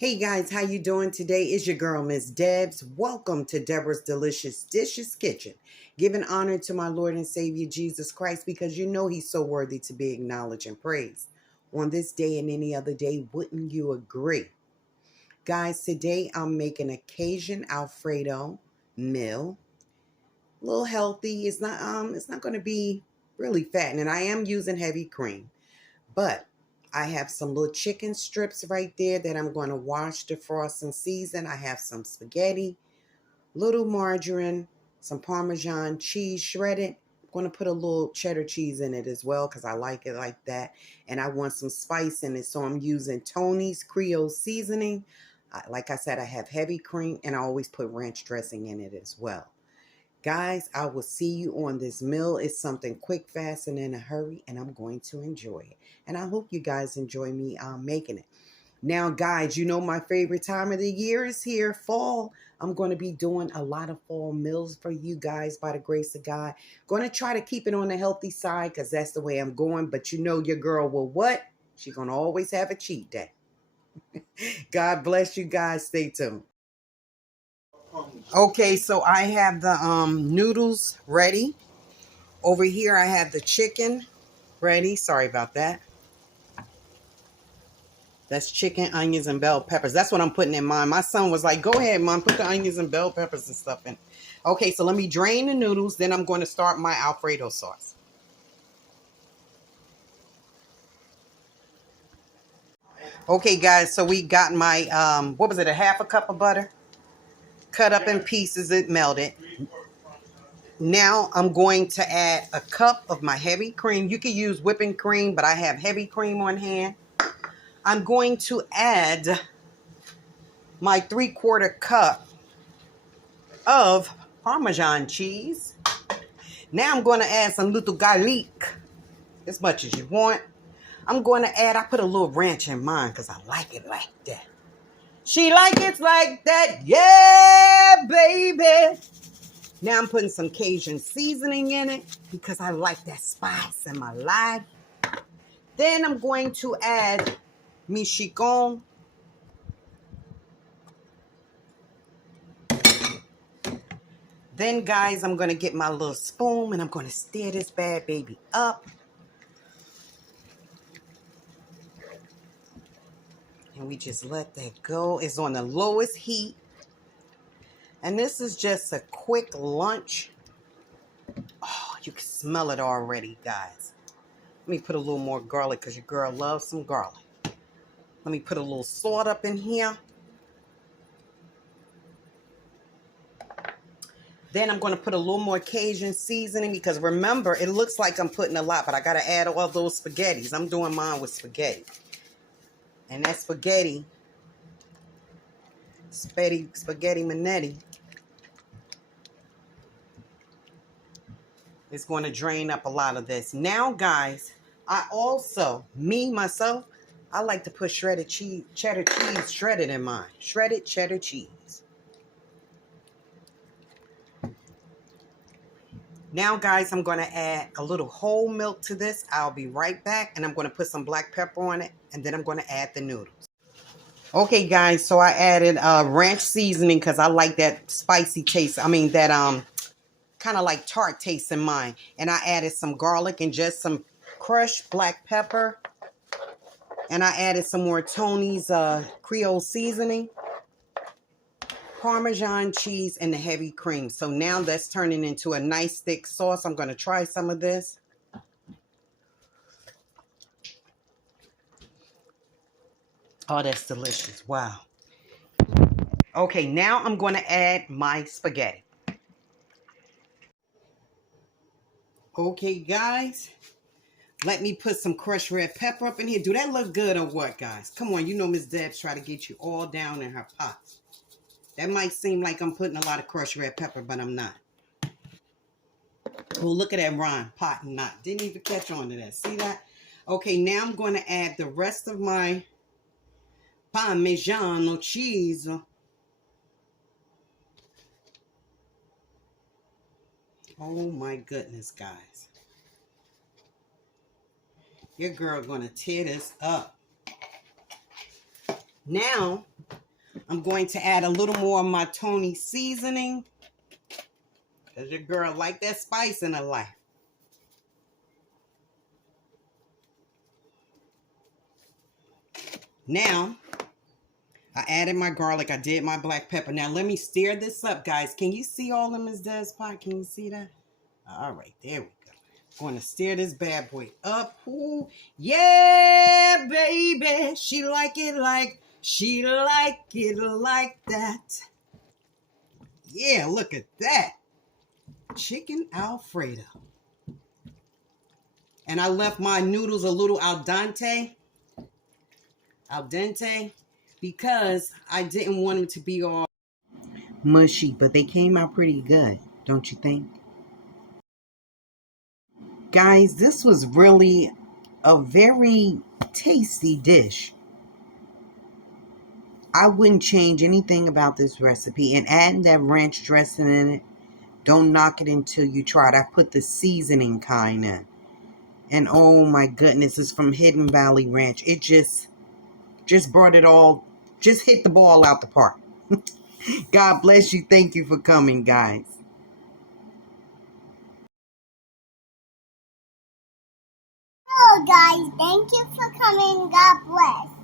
Hey guys, how you doing today? It's your girl, Miss Debs. Welcome to Deborah's Delicious Dishes Kitchen. Giving honor to my Lord and Savior, Jesus Christ, because you know he's so worthy to be acknowledged and praised. On this day and any other day, wouldn't you agree? Guys, today I'm making a Cajun Alfredo meal. A little healthy. It's not going to be really fattening. I am using heavy cream. But I have some little chicken strips right there that I'm going to wash, defrost, and season. I have some spaghetti, little margarine, some Parmesan cheese shredded. I'm going to put a little cheddar cheese in it as well because I like it like that. And I want some spice in it. So I'm using Tony's Creole seasoning. Like I said, I have heavy cream and I always put ranch dressing in it as well. Guys, I will see you on this meal. It's something quick, fast, and in a hurry, and I'm going to enjoy it. And I hope you guys enjoy me making it. Now, guys, you know my favorite time of the year is here, fall. I'm going to be doing a lot of fall meals for you guys by the grace of God. Going to try to keep it on the healthy side because that's the way I'm going. But you know your girl will what? She's going to always have a cheat day. God bless you guys. Stay tuned. Okay, so I have the noodles ready. Over here, I have the chicken ready. Sorry about that. That's chicken, onions, and bell peppers. That's what I'm putting in mine. My son was like, go ahead, Mom, put the onions and bell peppers and stuff in. Okay, so let me drain the noodles. Then I'm going to start my Alfredo sauce. Okay, guys, so we got my, what was it, a half a cup of butter? Cut up in pieces, it melted. Now I'm going to add a cup of my heavy cream. You can use whipping cream, but I have heavy cream on hand. I'm going to add my 3/4 cup of Parmesan cheese. Now I'm going to add some little garlic, as much as you want. I'm going to add, I put a little ranch in mine because I like it like that. She like it like that, yeah, baby. Now I'm putting some Cajun seasoning in it because I like that spice in my life. Then I'm going to add mi chicken. Then, guys, I'm going to get my little spoon and I'm going to stir this bad baby up. And we just let that go. It's on the lowest heat. And this is just a quick lunch. Oh, you can smell it already, guys. Let me put a little more garlic because your girl loves some garlic. Let me put a little salt up in here. Then I'm going to put a little more Cajun seasoning because remember, it looks like I'm putting a lot, but I got to add all those spaghettis. I'm doing mine with spaghetti. And that spaghetti Manetti is going to drain up a lot of this. Now, guys, I also, myself, I like to put shredded cheese, cheddar cheese shredded in mine. Shredded cheddar cheese. Now, guys, I'm going to add a little whole milk to this. I'll be right back, and I'm going to put some black pepper on it, and then I'm going to add the noodles. Okay, guys, so I added ranch seasoning because I like that spicy taste. I mean, that kind of like tart taste in mine. And I added some garlic and just some crushed black pepper. And I added some more Tony's Creole seasoning, Parmesan cheese, and the heavy cream. So now that's turning into a nice thick sauce. I'm going to try some of this. Oh, that's delicious. Wow. Okay, now I'm going to add my spaghetti. Okay, guys. Let me put some crushed red pepper up in here. Do that look good or what, guys? Come on, you know Miss Debs try to get you all down in her pot. That might seem like I'm putting a lot of crushed red pepper, but I'm not. Oh, look at that rhyme, pot and not. Didn't even catch on to that. See that? Okay, now I'm going to add the rest of my Parmesan cheese. Oh my goodness, guys. Your girl going to tear this up. Now, I'm going to add a little more of my Tony seasoning, because your girl like that spice in her life. Now, I added my garlic. I did my black pepper. Now, let me stir this up, guys. Can you see all of Ms. Deb's pot? Can you see that? All right, there we go. Going to stir this bad boy up. Ooh, yeah, baby. She like it like that. Yeah, look at that. Chicken Alfredo. And I left my noodles a little al dente, because I didn't want them to be all mushy, but they came out pretty good, don't you think? Guys, this was really a very tasty dish. I wouldn't change anything about this recipe, and adding that ranch dressing in it, don't knock it until you try it. I put the seasoning kind in. And oh my goodness, it's from Hidden Valley Ranch. It just brought it all, just hit the ball out the park. God bless you. Thank you for coming, guys. Hello guys, thank you for coming. God bless.